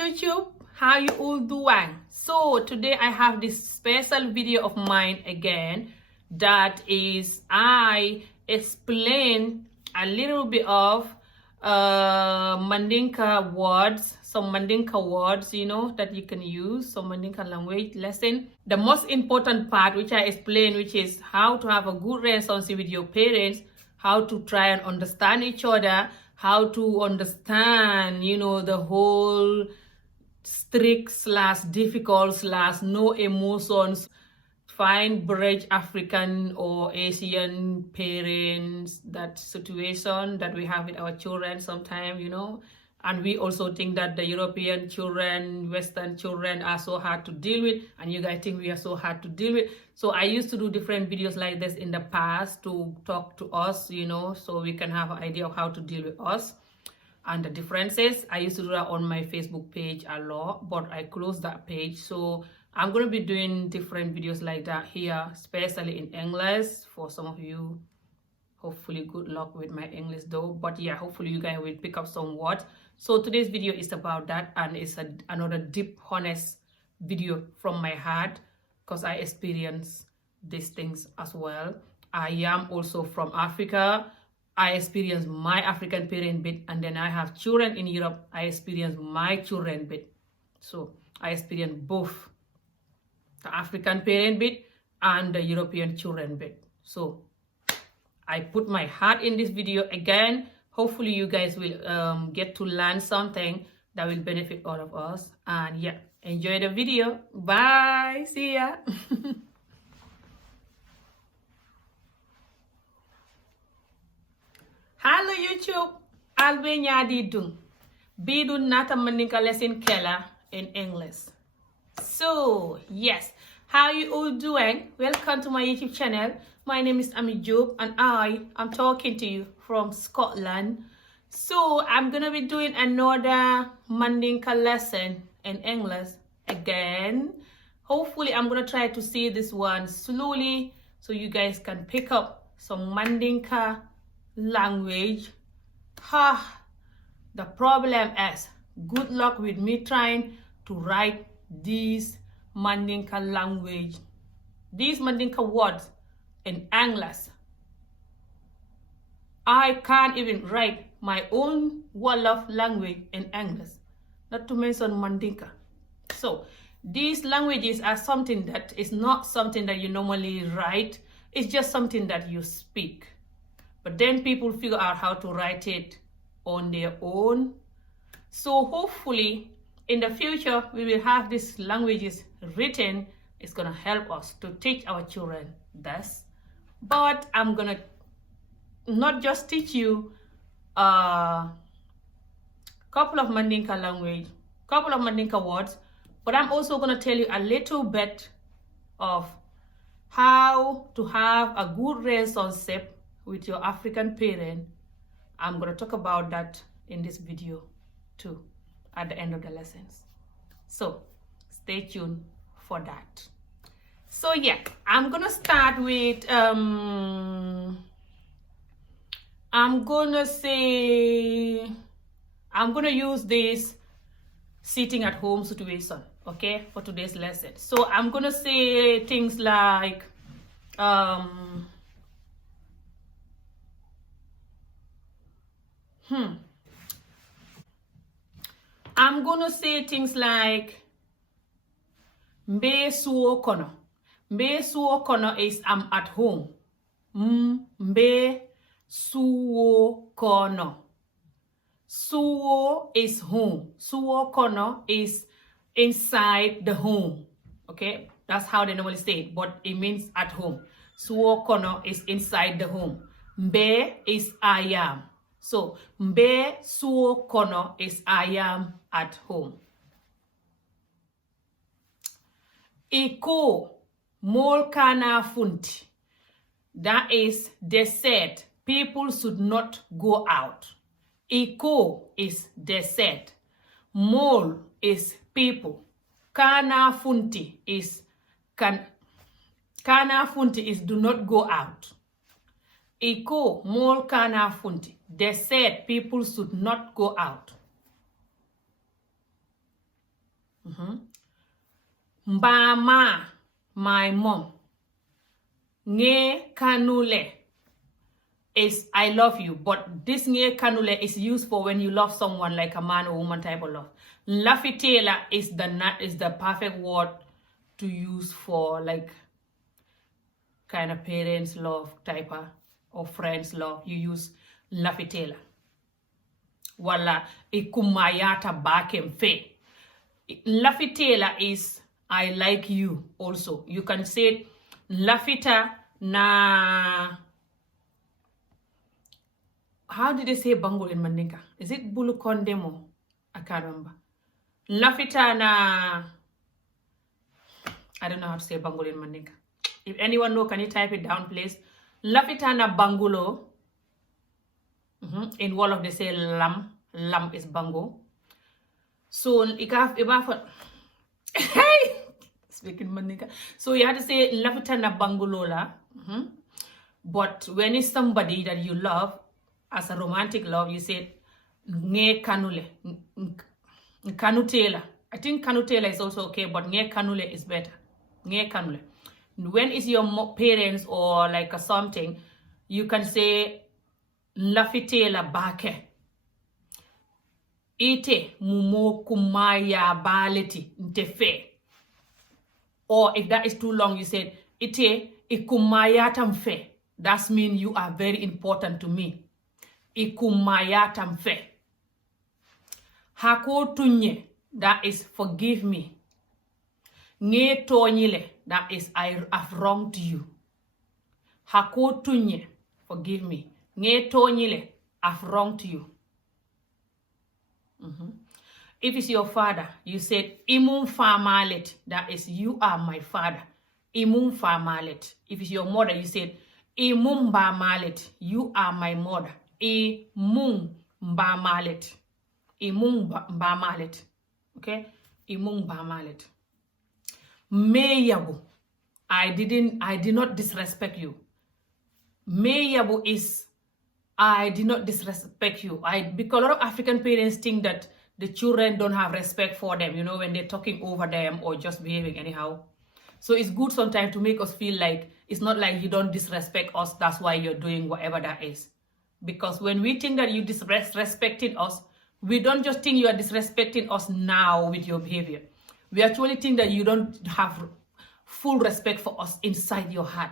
YouTube, how you all doing? So today I have this special video of mine again, that is I explain a little bit of mandinka words, some mandinka words, you know, that you can use, some mandinka language lesson. The most important part which I explain, which is how to have a good relationship with your parents, how to try and understand each other, how to understand, you know, the whole strict slash difficult slash no emotions, find bridge African or Asian parents, that situation that we have with our children sometimes, you know. And we also think that the European children, Western children are so hard to deal with, and you guys think we are so hard to deal with. So I used to do different videos like this in the past to talk to us, you know, so we can have an idea of how to deal with us and the differences. I used to do that on my Facebook page a lot, but I closed that page. So I'm going to be doing different videos like that here, especially in English for some of you. Hopefully good luck with my English though, but yeah, hopefully you guys will pick up some words. So today's video is about that, and it's another deep, honest video from my heart, because I experience these things as well. I am also from Africa. I experience my African parent bit, and then I have children in Europe. I experience my children bit. So I experience both the African parent bit and the European children bit. So I put my heart in this video again. Hopefully you guys will get to learn something that will benefit all of us. And yeah, enjoy the video. Bye. See ya. Hello YouTube. Albania didung. Bidun nata mandinka lesson kela in English. So yes, how you all doing? Welcome to my YouTube channel. My name is Ami Job, and I am talking to you from Scotland. So I'm gonna be doing another mandinka lesson in English again. Hopefully I'm gonna try to say this one slowly so you guys can pick up some mandinka language. The problem is, good luck with me trying to write these mandinka language, these mandinka words in English. I can't even write my own Wolof language in English, not to mention mandinka. So these languages are something that is not something that you normally write. It's just something that you speak. But then people figure out how to write it on their own. So hopefully in the future we will have these languages written. It's gonna help us to teach our children this. But I'm gonna not just teach you a couple of mandinka language, couple of mandinka words, but I'm also gonna tell you a little bit of how to have a good relationship with your African parent. I'm going to talk about that in this video too at the end of the lessons. So stay tuned for that. So yeah, I'm going to start with I'm going to use this sitting at home situation, okay, for today's lesson. So I'm going to say things like I'm gonna say things like Mbe suo kono. Mbe suo kono is I'm at home. Mbe suo kono. Suo is home. Suo kono is inside the home. Okay, that's how they normally say it, but it means at home. Suo kono is inside the home. Mbe is I am. So, mbe suo kono is I am at home. Iko mol kana funti. That is, they said people should not go out. Iko is they said. Mol is people. Kana funti is do not go out. Iko mol kana funti. They said people should not go out. Mbama, my mom. Nge kanule is I love you, but this nge kanule is used for when you love someone, like a man or woman type of love. Lafitela is the perfect word to use for like kind of parents love type of, or friends love. You use lafitela. Wala ikumayata bakem fe. Lafitela is I like you also. You can say lafita na. How did they say Bangul in Mandinka? Is it Bulukondemo? I can't remember. Lafita na. I don't know how to say Bangul in Mandinka. If anyone know, can you type it down, please? Lafita na Bangulo. In Wolof they say lam. Lam is Bango. So hey, speaking Mandinka. So you have to say Lafita na Bangulola. But when it's somebody that you love, as a romantic love, you say nge kanule, kanutela. I think kanutela is also okay, but nge kanule is better. Nge kanule. When it's your parents or like something, you can say lafitela bake. Ite mumo kumaya baleti ntefe. Or if that is too long, you said ite ikumayatam fe. That means you are very important to me. Ikumayatam fe. Hako tunye, that is forgive me. Nge tonyile, that is I have wronged you. Hako tunye, forgive me. Nge tonyile, I've wronged you. If it's your father, you said imum famalet, that is you are my father. Imum famalet. If it's your mother, you said imum ba malet, you are my mother. Imum ba malet. Imum ba malet. Okay? Imum ba malet. Meyabu. I did not disrespect you. Meyabu is I did not disrespect you. Because a lot of African parents think that the children don't have respect for them, you know, when they're talking over them or just behaving anyhow. So it's good sometimes to make us feel like it's not like you don't disrespect us, that's why you're doing whatever that is. Because when we think that you disrespecting us, we don't just think you are disrespecting us now with your behavior. We actually think that you don't have full respect for us inside your heart.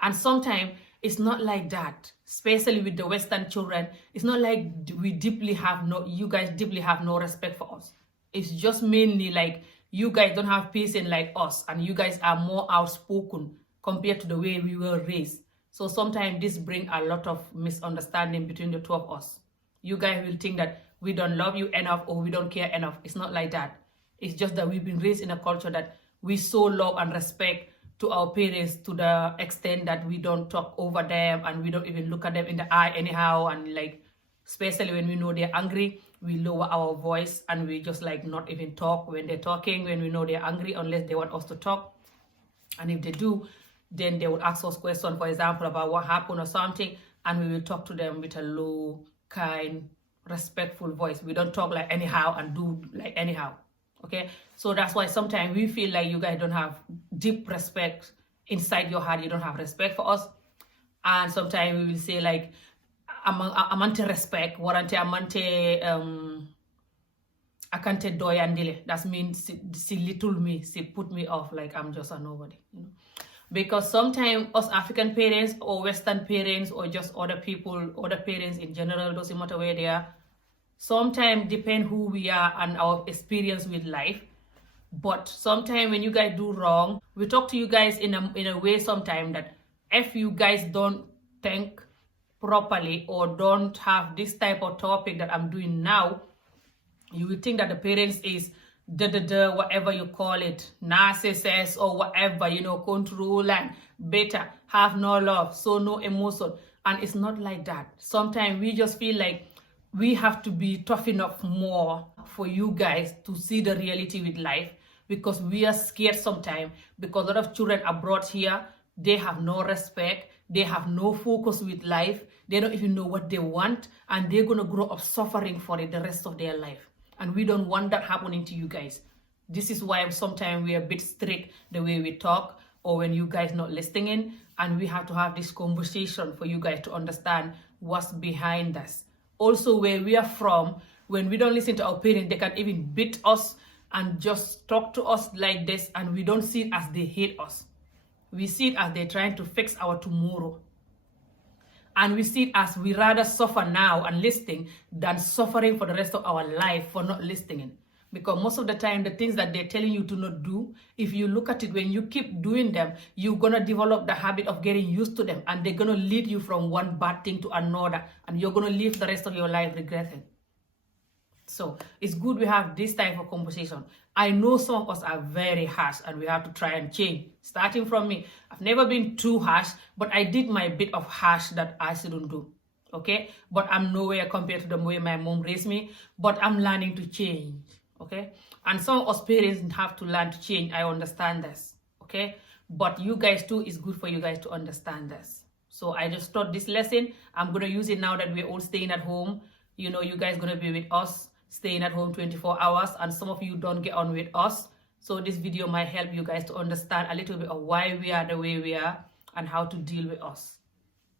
And sometimes it's not like that, especially with the Western children. It's not like you guys deeply have no respect for us. It's just mainly like you guys don't have patience like us, and you guys are more outspoken compared to the way we were raised. So sometimes this brings a lot of misunderstanding between the two of us. You guys will think that we don't love you enough or we don't care enough. It's not like that. It's just that we've been raised in a culture that we so love and respect to our parents to the extent that we don't talk over them and we don't even look at them in the eye anyhow. And like, especially when we know they're angry, we lower our voice and we just like not even talk when they're talking, when we know they're angry, unless they want us to talk. And if they do, then they would ask us questions, for example, about what happened or something, and we will talk to them with a low, kind, respectful voice. We don't talk like anyhow and do like anyhow. Okay, so that's why sometimes we feel like you guys don't have deep respect inside your heart. You don't have respect for us, and sometimes we will say like, "Amante respect, warante amante akante doyandile." That means she little me, she put me off like I'm just a nobody. You know? Because sometimes us African parents or Western parents or just other people, other parents in general, doesn't matter where they are. Sometimes depend who we are and our experience with life. But sometimes when you guys do wrong, we talk to you guys in a way sometimes that if you guys don't think properly or don't have this type of topic that I'm doing now, you will think that the parents is whatever you call it, narcissist or whatever, you know, control and better, have no love, so no emotion. And it's not like that. Sometimes we just feel like we have to be tough enough more for you guys to see the reality with life, because we are scared sometimes, because a lot of children are brought here, they have no respect, they have no focus with life, they don't even know what they want, and they're going to grow up suffering for it the rest of their life. And we don't want that happening to you guys. This is why sometimes we are a bit strict the way we talk, or when you guys not listening, and we have to have this conversation for you guys to understand what's behind us. Also, where we are from, when we don't listen to our parents, they can even beat us and just talk to us like this, and we don't see it as they hate us. We see it as they're trying to fix our tomorrow. And we see it as we rather suffer now and listening than suffering for the rest of our life for not listening. Because most of the time, the things that they're telling you to not do, if you look at it, when you keep doing them, you're going to develop the habit of getting used to them. And they're going to lead you from one bad thing to another. And you're going to live the rest of your life regretting. So it's good we have this type of conversation. I know some of us are very harsh and we have to try and change. Starting from me, I've never been too harsh, but I did my bit of harsh that I shouldn't do. Okay? But I'm nowhere compared to the way my mom raised me, but I'm learning to change. Okay? And some of us parents have to learn to change. I understand this. Okay? But you guys too, it's good for you guys to understand this. So I just taught this lesson. I'm going to use it now that we're all staying at home. You know, you guys going to be with us, staying at home 24 hours, and some of you don't get on with us. So this video might help you guys to understand a little bit of why we are the way we are and how to deal with us.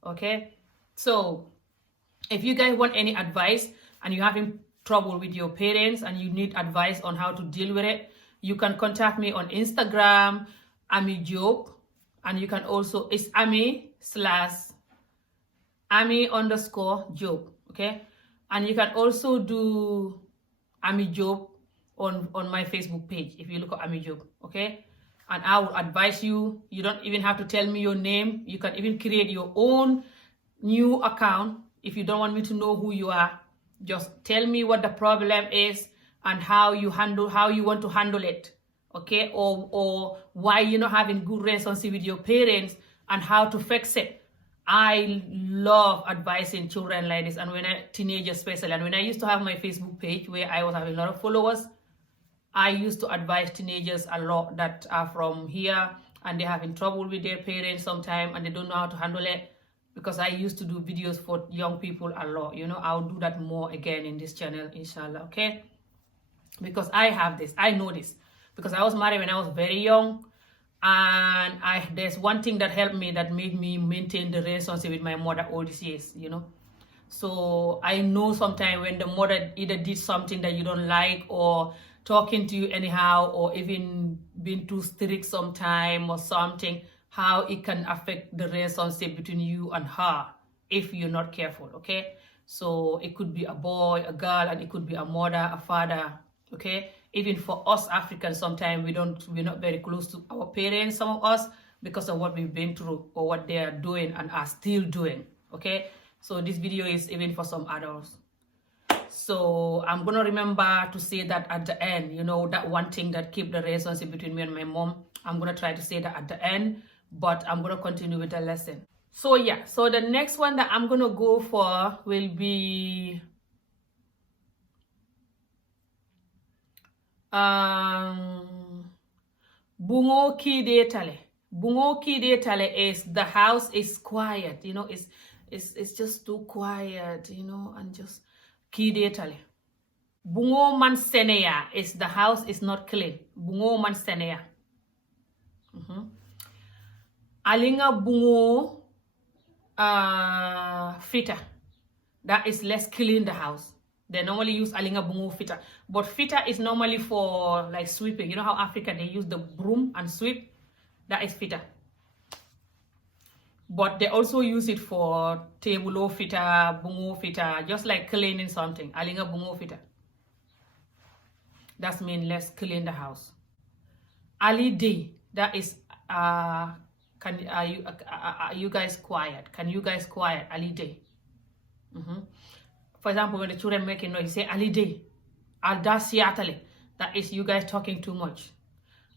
Okay? So if you guys want any advice and you're having trouble with your parents and you need advice on how to deal with it, you can contact me on Instagram, Ami Job, and you can also, it's Ami_Job, okay? And you can also do Ami Job on my Facebook page if you look at Ami Job, okay? And I will advise you, you don't even have to tell me your name. You can even create your own new account if you don't want me to know who you are. Just tell me what the problem is and how you want to handle it, okay? Or why you're not having good relationship with your parents and how to fix it. I love advising children like this, and teenagers especially. And when I used to have my Facebook page where I was having a lot of followers, I used to advise teenagers a lot that are from here and they're having trouble with their parents sometimes and they don't know how to handle it. Because I used to do videos for young people a lot, you know. I'll do that more again in this channel, inshallah, okay? Because I have this, I know this. Because I was married when I was very young, and there's one thing that helped me, that made me maintain the relationship with my mother all these years, you know. So I know sometimes when the mother either did something that you don't like, or talking to you anyhow, or even being too strict sometime or something, how it can affect the relationship between you and her if you're not careful, okay? So it could be a boy, a girl, and it could be a mother, a father, okay? Even for us Africans, sometimes we're not very close to our parents, some of us, because of what we've been through or what they are doing and are still doing, okay? So this video is even for some adults. So I'm gonna remember to say that at the end, you know, that one thing that keep the relationship between me and my mom. I'm gonna try to say that at the end, but I'm gonna continue with the lesson. So yeah, so the next one that I'm gonna go for will be Bungo Kide Tale. Bungo Kide Tale is the house is quiet, you know, it's just too quiet, you know, and just Kide Tale. Bungo Man Seneya is the house is not clean. Bungo Man Seneya. Alinga Bungo Fita. That is less clean the house. They normally use Alinga Bungo Fita. But Fita is normally for like sweeping. You know how African they use the broom and sweep? That is Fita. But they also use it for Tebulo Fita, Bungo Fita, just like cleaning something. Alinga Bungo Fita. That means let's clean the house. Ali Day, that is are you guys quiet? Can you guys quiet? Ali Day. For example, when the children making noise, you say Ali Day. Alda Siatale. That is you guys talking too much.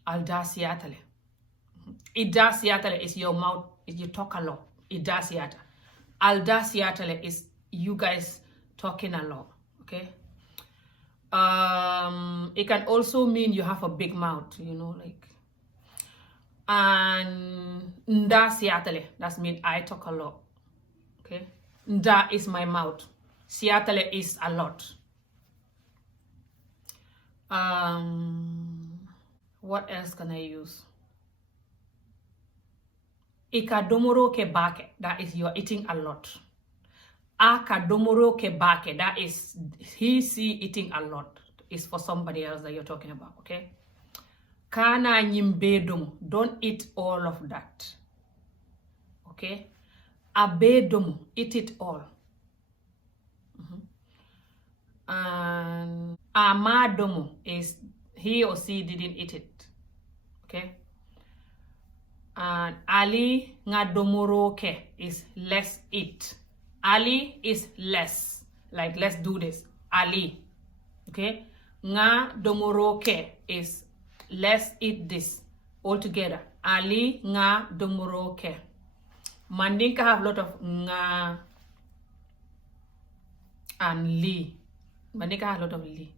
Alda Siatale. Ida Siatale is your mouth, is you talk a lot. Ida Siata. Alda Siatale is you guys talking a lot. Okay? It can also mean you have a big mouth, you know, like. And Nda Siatale, that means I talk a lot. Okay? Nda is my mouth. Siatale is a lot. What else can I use? Ika domoro ke bake, that is you're eating a lot. Aka domoro ke bake, that is he, she eating a lot. It's for somebody else that you're talking about, okay? Kana nyimbe domo, don't eat all of that. Okay? Abe domo, eat it all. And ama domo is he or she didn't eat it. Okay? And ali nga domoro ke is let's eat. Ali is less, like let's do this. Ali. Okay? Nga domoro ke is let's eat this all together. Ali nga domoro ke. Mandinka have a lot of nga and li. Mandinka have a lot of li.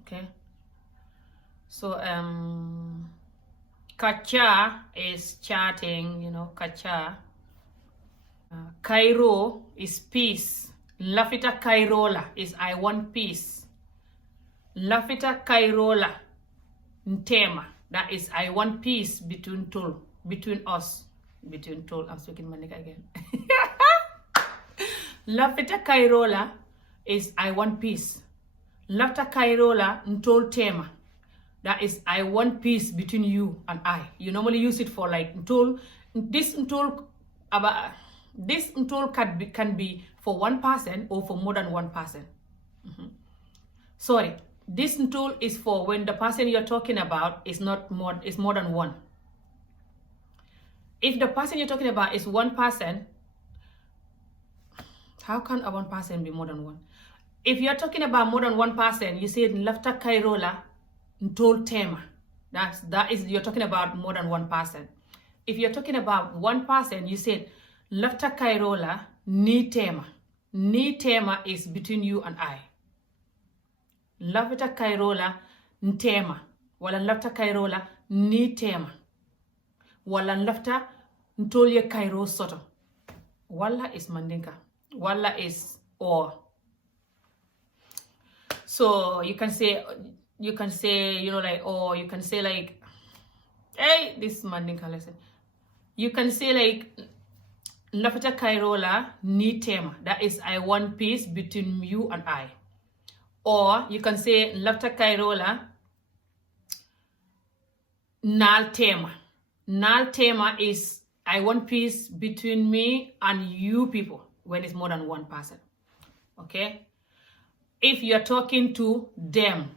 Okay? So kacha is chatting, you know, kacha. Cairo is peace. Lafita Kairola is I want peace. Lafita Kairola Ntema, that is I want peace between us. Between Tol, I'm speaking Mandinka again. Lafita Kairola is I want peace. Lafita Kairola Ntol Tema, that is I want peace between you and I. You normally use it for like Ntol. This Ntol can be for one person or for more than one person. Sorry, this tool is for when the person you're talking about is more than one. If the person you're talking about is one person, how can a one person be more than one? If you're talking about more than one person, you say lafta kairola ntol tema. That is you're talking about more than one person. If you're talking about one person, you said lafta kairola ni tema. Ni tema is between you and I. Lafta kairola ntema. Wala lafta kairola ni tema. Wala lafta ntolye kairo soto. Wala is mandinka. Wala is or. So you can say, you know, like, or you can say like, hey, this mandinka lesson. You can say like, lafta kairola ni tema. That is, I want peace between you and I. Or you can say lafta kairola nal tema. Nal tema is I want peace between me and you people when it's more than one person. Okay? If you're talking to them,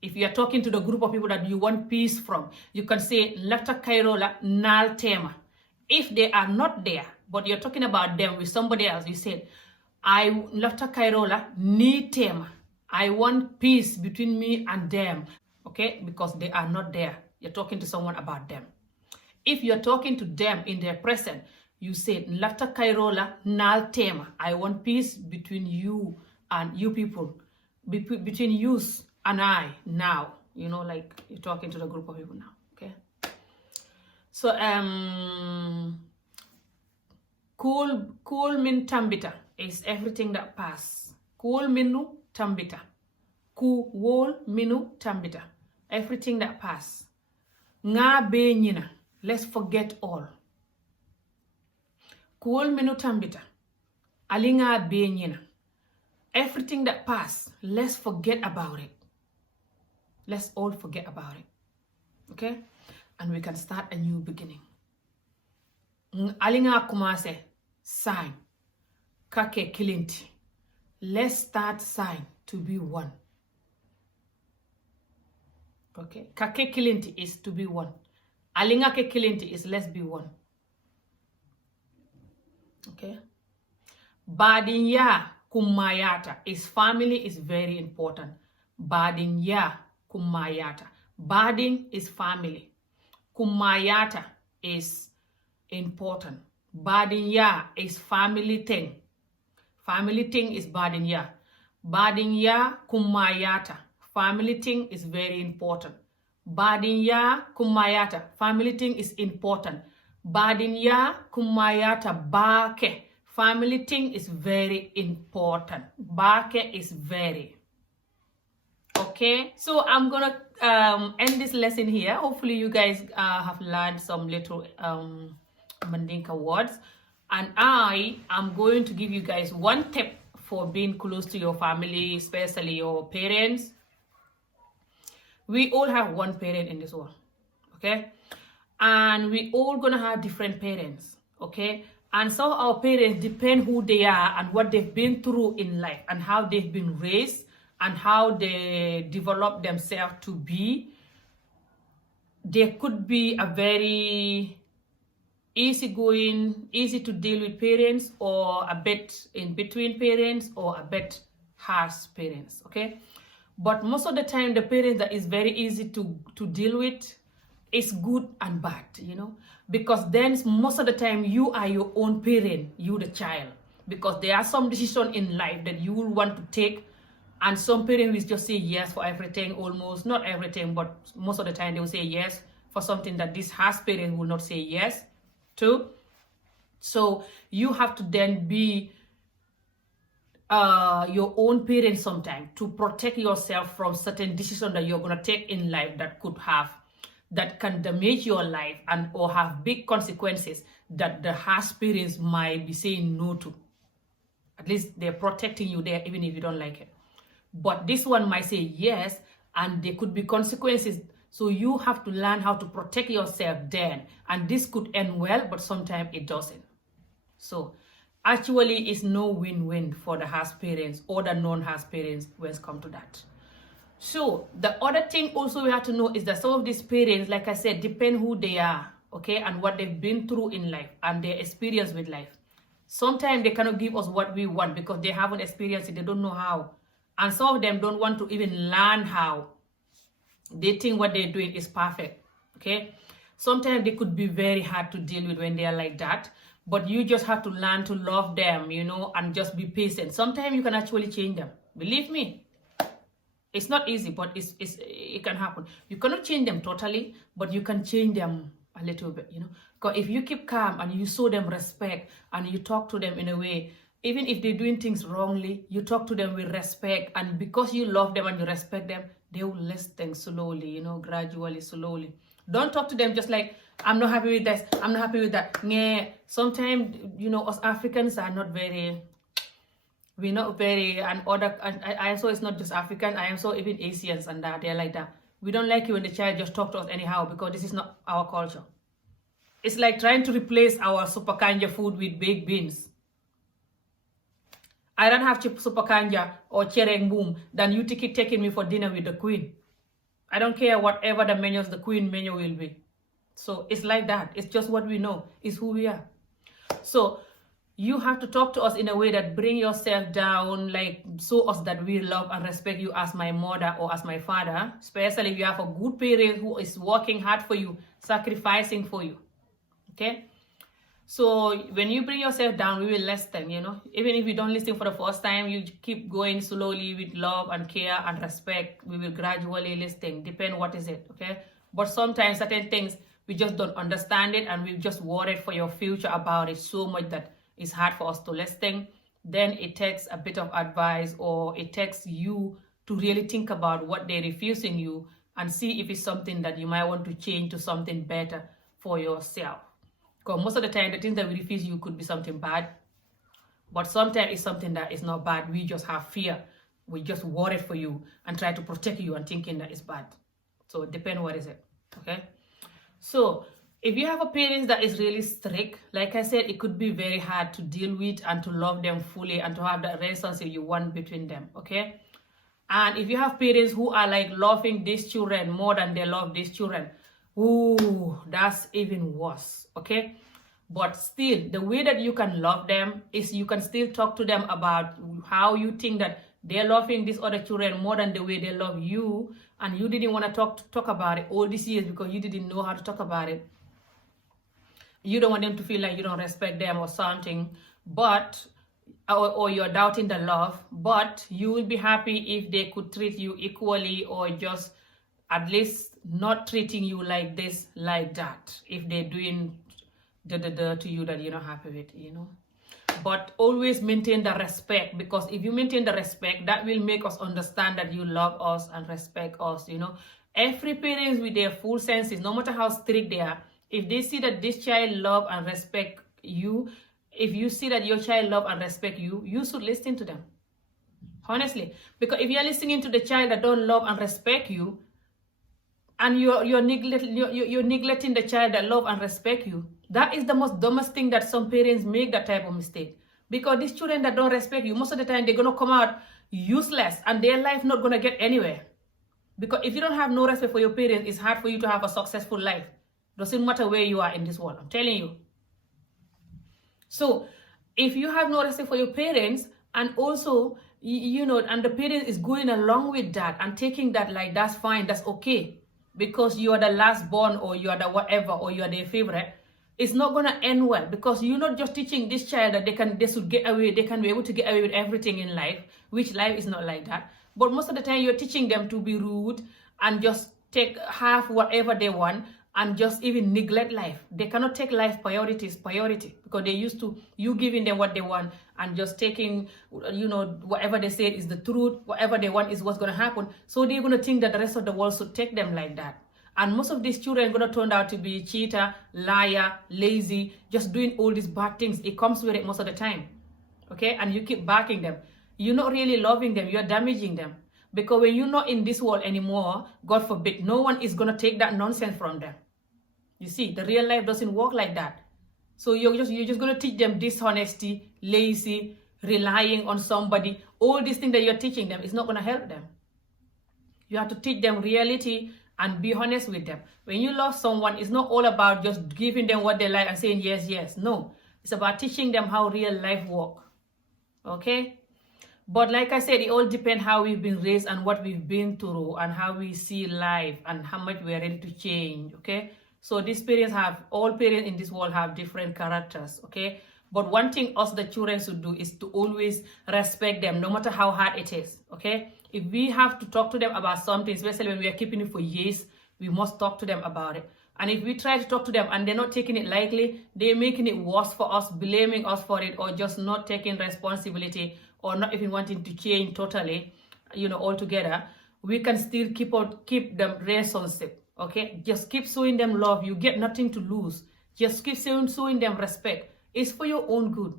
if you're talking to the group of people that you want peace from, you can say lafta kairola nal tema. If they are not there, but you're talking about them with somebody else, you say, I lafta kairola ni tema. I want peace between me and them. Okay? Because they are not there. You're talking to someone about them. If you're talking to them in their present, you say lafta kairola nal tema. I want peace between you and you people. Between you and I now. You know, like you're talking to the group of people now. Okay? So, cool min tambita is everything that pass. Cool minu tambita. Cool minu tambita. Everything that pass. Nga be nyina. Let's forget all. Cool minu tambita. Ali nga be nyina. Everything that pass. Let's forget about it. Let's all forget about it. Okay? And we can start a new beginning. Ali nga kumase. Sign. Kake kilinti. Let's start sign to be one. Okay. Kake kilinti is to be one. Alinga ke kilinti is let's be one. Okay. Badinya kumayata is family is very important. Badinya kumayata. Badin is family. Kumayata is important. Badinya is family thing. Family thing is badinya. Badinya kumayata. Family thing is very important. Badinya kumayata. Family thing is important. Badinya kumayata bake. Family thing is very important. Bake is very. Okay, so I'm gonna end this lesson here. Hopefully you guys have learned some little mandinka words, and I am going to give you guys one tip for being close to your family, especially your parents. We all have one parent in this world, okay, and we all gonna have different parents, okay, and so our parents depend who they are and what they've been through in life and how they've been raised and how they develop themselves to be. There could be a very easygoing, easy to deal with parents, or a bit in between parents, or a bit harsh parents, okay. But most of the time, the parents that is very easy to deal with is good and bad, you know, because then most of the time you are your own parent, you the child, because there are some decisions in life that you will want to take, and some parents will just say yes for everything, almost not everything, but most of the time they will say yes for something that this harsh parent will not say yes to. So you have to then be your own parent sometime to protect yourself from certain decisions that you're going to take in life that can damage your life and or have big consequences that the harsh parents might be saying no to. At least they're protecting you there, even if you don't like it. But this one might say yes, and there could be consequences. So you have to learn how to protect yourself then. And this could end well, but sometimes it doesn't. So actually, it's no win-win for the harsh parents or the non-harsh parents when it comes to that. So the other thing also we have to know is that some of these parents, like I said, depend who they are, okay, and what they've been through in life and their experience with life. Sometimes they cannot give us what we want because they haven't experienced it, they don't know how. And some of them don't want to even learn how. They think what they're doing is perfect, okay? Sometimes they could be very hard to deal with when they are like that, but you just have to learn to love them, you know, and just be patient. Sometimes you can actually change them. Believe me. It's not easy, but it can happen. You cannot change them totally, but you can change them a little bit, you know. Because if you keep calm and you show them respect and you talk to them in a way, even if they're doing things wrongly, you talk to them with respect, and because you love them and you respect them, they will listen slowly, you know, gradually, slowly. Don't talk to them just like, I'm not happy with this, I'm not happy with that. Yeah. Sometimes, you know, us Africans are not very... We're not very, and I also, it's not just African, I am so even Asians and that, they're like that. We don't like it when the child just talk to us anyhow because this is not our culture. It's like trying to replace our super kanja food with baked beans. I don't have super kanja or chereng boom than you taking me for dinner with the queen. I don't care whatever the menus, the queen menu will be. So it's like that. It's just what we know. It's who we are. So you have to talk to us in a way that bring yourself down, like show us that we love and respect you as my mother or as my father, especially if you have a good parent who is working hard for you, sacrificing for you, okay? So when you bring yourself down, we will listen, you know? Even if you don't listen for the first time, you keep going slowly with love and care and respect, we will gradually listen, depend what is it, okay? But sometimes certain things, we just don't understand it and we're just worried for your future about it so much that it's hard for us to listen. Then it takes a bit of advice, or it takes you to really think about what they're refusing you and see if it's something that you might want to change to something better for yourself. Because most of the time, the things that we refuse you could be something bad, but sometimes it's something that is not bad. We just have fear. We just worried for you and try to protect you and thinking that it's bad. So it depends what is it, okay? So if you have a parent that is really strict, like I said, it could be very hard to deal with and to love them fully and to have that relationship you want between them, okay? And if you have parents who are like loving these children more than they love these children, ooh, that's even worse, okay? But still, the way that you can love them is you can still talk to them about how you think that they're loving these other children more than the way they love you, and you didn't want to talk about it all these years because you didn't know how to talk about it. You don't want them to feel like you don't respect them or something, but or you're doubting the love, but you will be happy if they could treat you equally, or just at least not treating you like this, like that, if they're doing to you that you're not happy with, you know. but always maintain the respect, because if you maintain the respect, that will make us understand that you love us and respect us, Every parent with their full senses, no matter how strict they are, if they see that this child love and respect you, if you see that your child love and respect you, you should listen to them. Honestly, because if you're listening to the child that don't love and respect you, and you're neglecting the child that love and respect you, that is the most dumbest thing that some parents make, that type of mistake. Because these children that don't respect you, most of the time they're gonna come out useless and their life not gonna get anywhere. Because if you don't have no respect for your parents, it's hard for you to have a successful life. Doesn't matter where you are in this world, I'm telling you. So if you have no respect for your parents, and also and the parent is going along with that and taking that like that's fine, that's okay, because you are the last born, or you are the whatever, or you are their favorite, it's not going to end well. Because you're not just teaching this child that they can be able to get away with everything in life, which life is not like that. But most of the time you're teaching them to be rude and just take half whatever they want, and just even neglect life. They cannot take life priority, because they're used to you giving them what they want and just taking, whatever they say is the truth, whatever they want is what's going to happen. So they're going to think that the rest of the world should take them like that. And most of these children are going to turn out to be cheater, liar, lazy, just doing all these bad things. It comes with it most of the time. Okay? And you keep backing them. You're not really loving them. You're damaging them. Because when you're not in this world anymore, God forbid, no one is going to take that nonsense from them. You see, the real life doesn't work like that. So you're just going to teach them dishonesty, lazy, relying on somebody. All these things that you're teaching them is not going to help them. You have to teach them reality and be honest with them. When you love someone, it's not all about just giving them what they like and saying yes, yes. No, it's about teaching them how real life works. Okay? But like I said, it all depends how we've been raised and what we've been through and how we see life and how much we're ready to change. Okay? So these parents all parents in this world have different characters, okay? But one thing us, the children, should do is to always respect them, no matter how hard it is, okay? If we have to talk to them about something, especially when we are keeping it for years, we must talk to them about it. And if we try to talk to them and they're not taking it lightly, they're making it worse for us, blaming us for it, or just not taking responsibility, or not even wanting to change totally, altogether, we can still keep the relationship. Okay, just keep showing them love. You get nothing to lose. Just keep showing them respect. It's for your own good,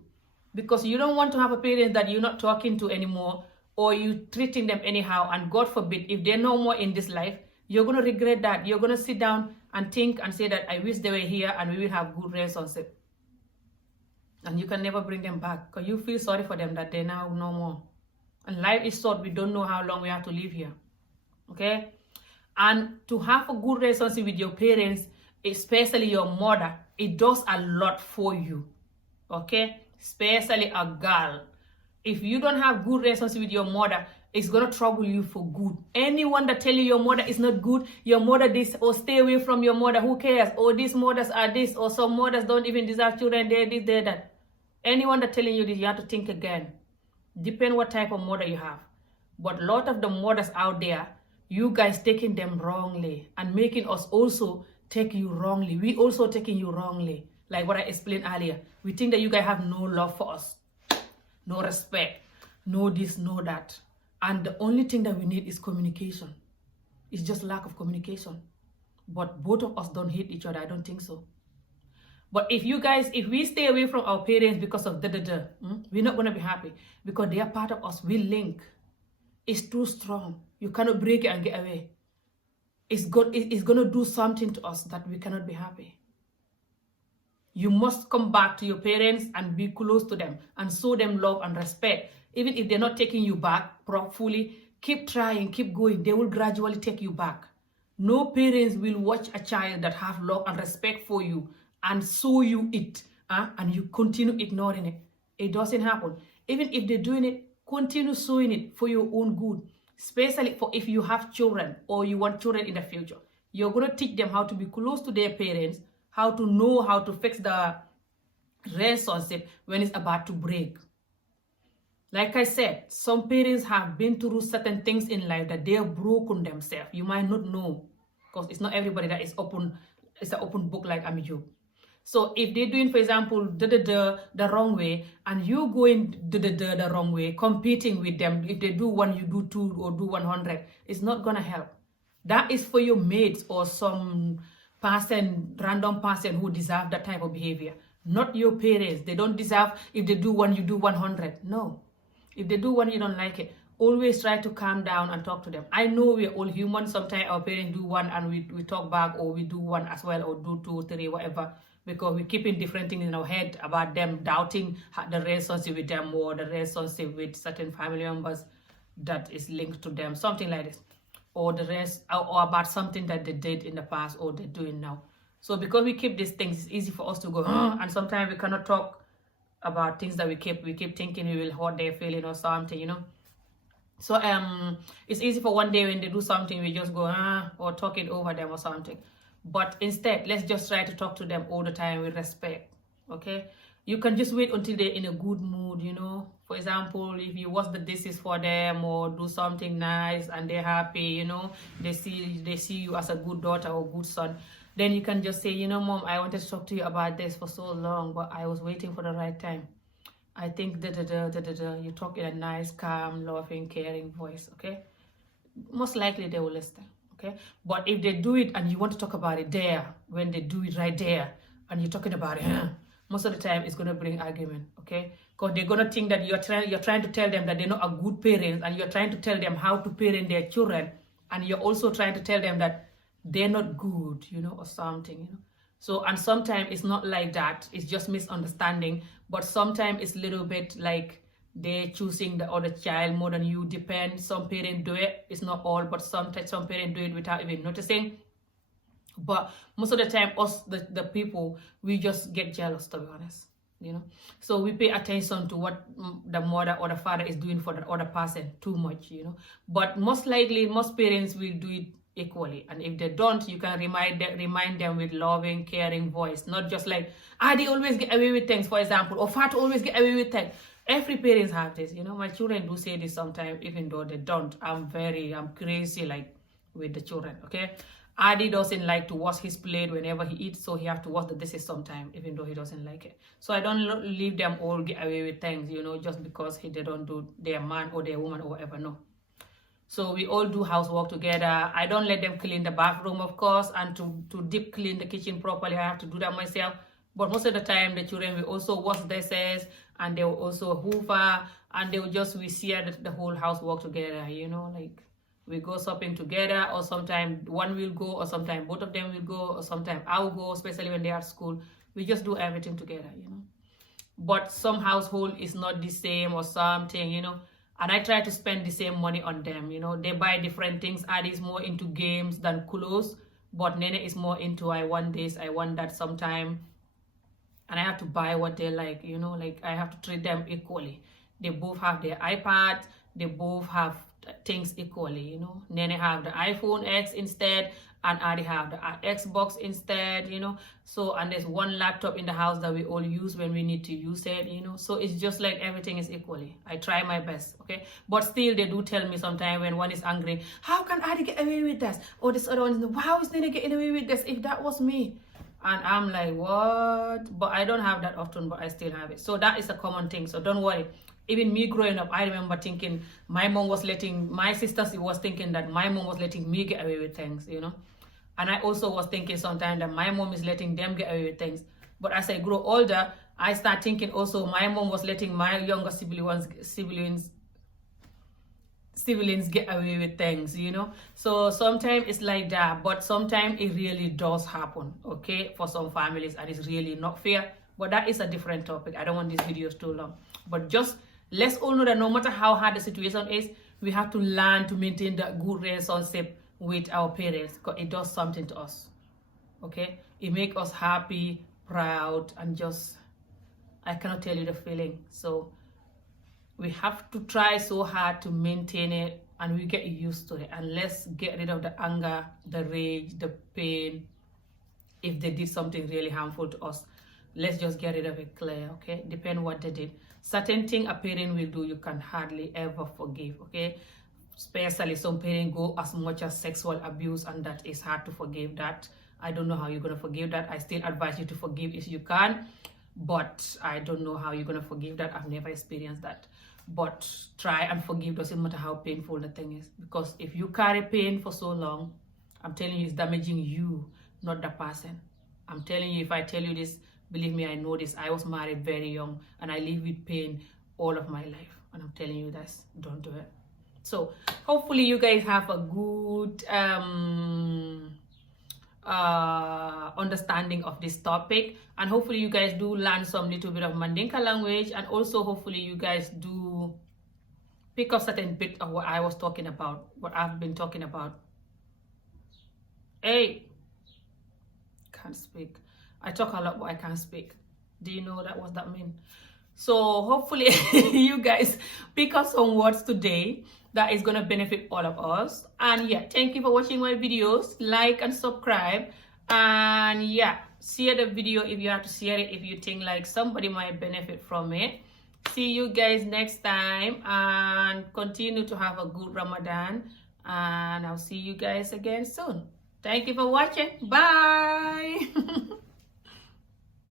because you don't want to have a parent that you're not talking to anymore, or you treating them anyhow. And God forbid, if they're no more in this life, you're going to regret that. You're going to sit down and think and say that I wish they were here and we will have good relationship. And you can never bring them back, because you feel sorry for them that they're now no more. And life is short. We don't know how long we have to live here. Okay? And to have a good relationship with your parents, especially your mother, it does a lot for you. Okay? Especially a girl. If you don't have good relationship with your mother, it's going to trouble you for good. Anyone that tell you your mother is not good, your mother this, or stay away from your mother, who cares? Or these mothers are this, or some mothers don't even deserve children, they're this, they're that. Anyone that telling you this, you have to think again. Depend what type of mother you have. But a lot of the mothers out there, you guys taking them wrongly and making us also take you wrongly. We also taking you wrongly. Like what I explained earlier. We think that you guys have no love for us. No respect. No this, no that. And the only thing that we need is communication. It's just lack of communication. But both of us don't hate each other. I don't think so. But if we stay away from our parents because of we're not going to be happy. Because they are part of us. We link. It's too strong. You cannot break it and get away. It's going to do something to us that we cannot be happy. You must come back to your parents and be close to them and show them love and respect. Even if they're not taking you back fully, keep trying, keep going. They will gradually take you back. No parents will watch a child that have love and respect for you and show you it, and you continue ignoring it. It doesn't happen. Even if they're doing it, continue showing it for your own good. Especially for if you have children or you want children in the future. You're going to teach them how to be close to their parents, how to know how to fix the relationship when it's about to break. Like I said, some parents have been through certain things in life that they have broken themselves. You might not know, because it's not everybody that is open. It's an open book like Amijo. So if they're doing, for example, the wrong way, and you going the wrong way, competing with them, if they do one, you do two, or do 100, it's not gonna help. That is for your mates or some person, random person who deserve that type of behavior, not your parents. They don't deserve, if they do one, you do 100. No. If they do one, you don't like it, always try to calm down and talk to them. I know we're all human. Sometimes our parents do one and we talk back, or we do one as well, or do two, three, whatever, because we're keeping different things in our head about them, doubting the relationship with them, or the relationship with certain family members that is linked to them, something like this, or the rest, or about something that they did in the past or they're doing now. So because we keep these things, it's easy for us to go, and sometimes we cannot talk about things that we keep thinking we will hurt their feeling or something, you know. So it's easy for one day when they do something, we just go or talk it over them or something. But instead, let's just try to talk to them all the time with respect. Okay, you can just wait until they're in a good mood, you know. For example, if you wash the dishes for them or do something nice and they're happy, you know, they see you as a good daughter or good son, then you can just say, you know, Mom, I wanted to talk to you about this for so long, but I was waiting for the right time. I think you talk in a nice, calm, loving, caring voice, okay? Most likely they will listen, okay? But if they do it and you want to talk about it there, when they do it right there, and you're talking about it, most of the time it's going to bring argument, okay? Because they're going to think that you're trying to tell them that they're not a good parent, and you're trying to tell them how to parent their children, and you're also trying to tell them that they're not good, you know, or something, you know. So, and sometimes it's not like that, it's just misunderstanding, but sometimes it's a little bit like they're choosing the other child more than you. Depends, some parents do it, it's not all, but sometimes some parents do it without even noticing. But most of the time, us, the people, we just get jealous, to be honest, you know. So we pay attention to what the mother or the father is doing for the other person too much, you know. But most likely, most parents will do it equally, and if they don't, you can remind them with loving, caring voice, not just like, they always get away with things, for example, or Fat always get away with things. Every parents have this, you know. My children do say this sometimes, even though they don't. I'm crazy like with the children, okay. Adi doesn't like to wash his plate whenever he eats, so he have to wash the dishes sometime, even though he doesn't like it. So I don't leave them all get away with things, you know, just because they don't do their man or their woman or whatever, no. So we all do housework together. I don't let them clean the bathroom, of course, and to deep clean the kitchen properly, I have to do that myself. But most of the time, the children will also wash dishes, and they will also hoover, and we share the whole housework together, you know, like we go shopping together, or sometimes one will go, or sometimes both of them will go, or sometimes I'll go, especially when they are at school. We just do everything together, you know. But some household is not the same or something, you know. And I try to spend the same money on them, you know. They buy different things. Adi is more into games than clothes, but Nene is more into, I want this, I want that sometime. And I have to buy what they like, you know, like I have to treat them equally. They both have their iPad, they both have things equally, you know. Nene have the iPhone X instead, and Adi have the Xbox instead, you know. So, and there's one laptop in the house that we all use when we need to use it, you know. So it's just like everything is equally. I try my best, okay. But still, they do tell me sometimes when one is angry, how can Adi get away with this? Or this other one is, how is Nene getting away with this? If that was me. And I'm like, what? But I don't have that often, but I still have it. So that is a common thing. So don't worry. Even me growing up, I remember thinking my sisters was thinking that my mom was letting me get away with things, you know. And I also was thinking sometimes that my mom is letting them get away with things. But as I grow older, I start thinking also my mom was letting my younger siblings get away with things, you know. So sometimes it's like that, but sometimes it really does happen, okay, for some families, and it's really not fair. But that is a different topic. I don't want these videos too long. But just let's all know that no matter how hard the situation is, we have to learn to maintain that good relationship with our parents, because it does something to us, okay. It makes us happy, proud, and just, I cannot tell you the feeling. So we have to try so hard to maintain it, and we get used to it, and let's get rid of the anger, the rage, the pain. If they did something really harmful to us, let's just get rid of it clear, okay. Depend what they did. Certain thing a parent will do, you can hardly ever forgive, okay. Especially some parents go as much as sexual abuse, and that is hard to forgive that. I don't know how you're going to forgive that. I still advise you to forgive if you can, but I don't know how you're going to forgive that. I've never experienced that. But try and forgive, doesn't matter how painful the thing is. Because if you carry pain for so long, I'm telling you, it's damaging you, not the person. I'm telling you, if I tell you this, believe me, I know this. I was married very young and I live with pain all of my life. And I'm telling you this, don't do it. So hopefully you guys have a good understanding of this topic, and hopefully you guys do learn some little bit of Mandinka language, and also hopefully you guys do pick up certain bit of what I was talking about, what I've been talking about. Hey, can't speak. I talk a lot but I can't speak. Do you know what that mean? So hopefully you guys pick up some words today that is going to benefit all of us. And yeah, thank you for watching my videos. Like and subscribe. And yeah, share the video if you have to share it, if you think like somebody might benefit from it. See you guys next time, and continue to have a good Ramadan. And I'll see you guys again soon. Thank you for watching. Bye.